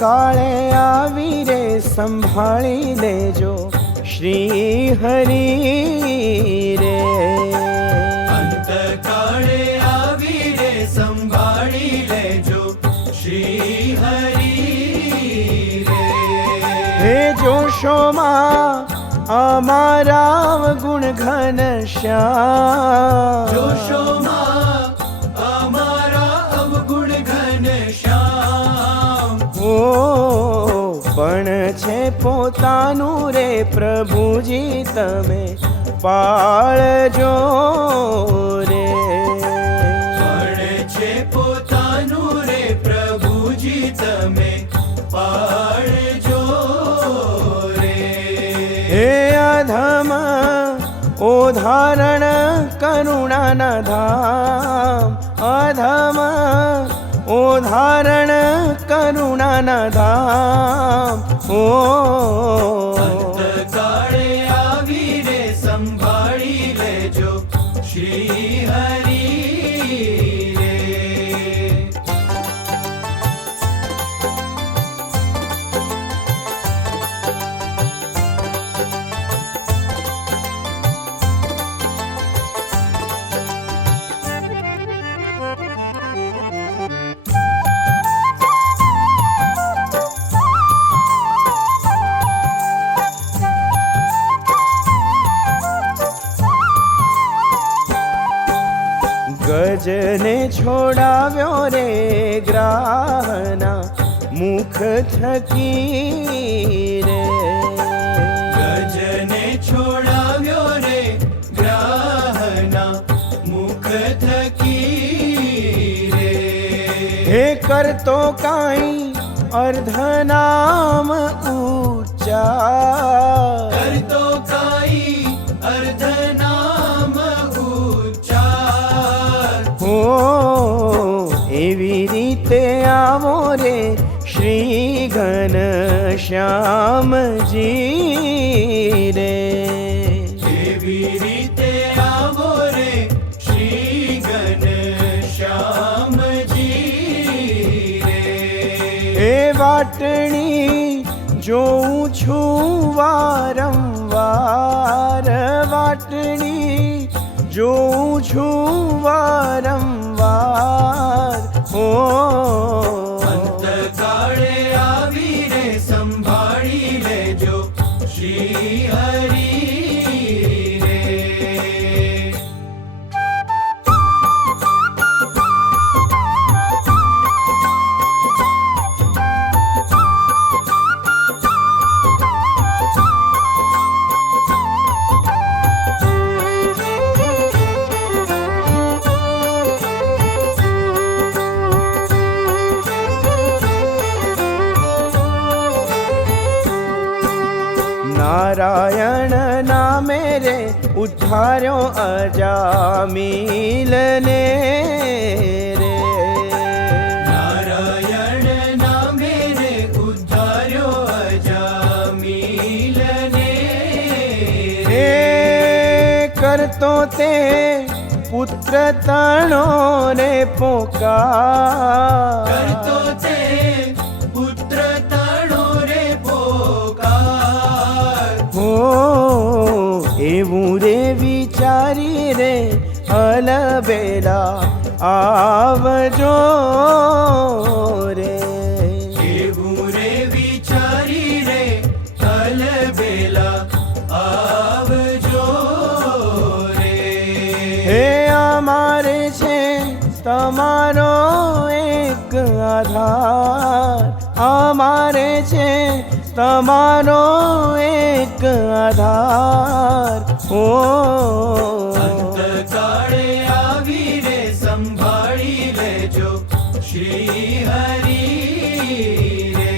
કાળે આવી રે સંભાળી લેજો શ્રી હરિ રે. અંતકાળે આવી રે સંભાળી લેજો શ્રી હરિ રે. હે જોશોમાં અમારા ગુણ ઘન શ્યામ, જોશોમાં અમારા અવગુણ ઘન શ્યામ. ઓ પણ છે પોતાનું રે પ્રભુજી તમે પાળજો રે. પણ છે પોતાનું રે પ્રભુજી તમે પાળજો રે. હે અધમ ઉદાહરણ કરુણાના ધામ, અધમ ઉદાહરણ કરુણાના ધામ. ઓ અંતકાળે આવી રે સંભાળી લેજો શ્રી હરિ રે. ગજને છોડાવ્યો રે ગ્રાહના મુખ થકી રે. ગજને છોડાવ્યો રે ગ્રાહના મુખ થકી રે. હે કરતો કાંઈ અર્ધનામ ઉચ્ચાર, કરતો કાઈ અર્ધનામ ઉચ્ચાર. હો એવી રીતે આવો રે શ્રી ઘન શ્યામજી રે. એવી રીતે આવો રે શ્રી ઘન શ્યામજી રે. એ વાટણી જોઉં છું વારંવાર, વાટણી જોઉં છું વારંવાર. ઓ અંતકાળે આવી રે સંભાળી લેજો શ્રી હરિ રે. નારાયણ નામે રે ઉદ્ધાર્યો અજામીલને રે. નારાયણ નામે રે ઉદ્ધાર્યો અજામીલને હે કરતો તે પુત્ર તણો ને પોકાર, કરતો તે પુત્ર તણો રે પોકાર. હો એવું રે વિચારી રે અલબેલા આવજો રે. એવું રે વિચારી રે અલબેલા આવજો રે. હે અમારે છે તમારો એક આધાર, અમારે છે તમારો એક આધાર. ઓ અંતકાળે આવી રે સંભાળી લેજો શ્રી હરિ રે.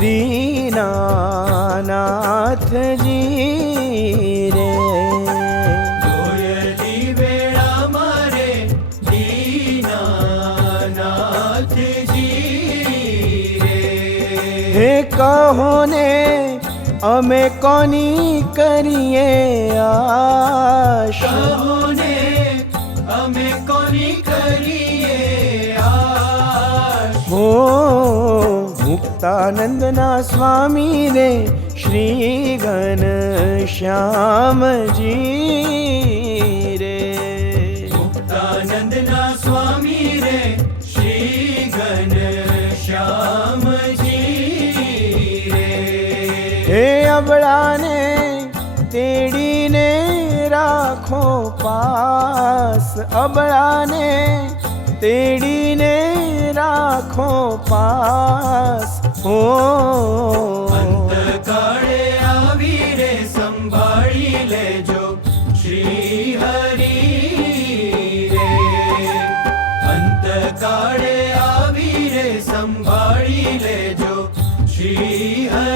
દીનાનાથજી રે. દોયલી વેળા મારે દીનાનાથજી રે. હે કહો ને અમે કોની કરીએ આશા, કહો ને અમે કોની કરીએ આશ. હો મુક્તાનંદના સ્વામી રે શ્રી ઘનશ્યામજી રે. મુક્તાનંદના સ્વામી રે શ્રી ઘનશ્યામજી રે. હે અબળાને તેડીને રાખો પાસ, અબળાને તેડીને રાખો પાસ. હો અંતકાળે આવી રે સંભાળી લેજો શ્રી હરિ રે. અંતકાળે આવી રે સંભાળી લેજો શ્રી હરિ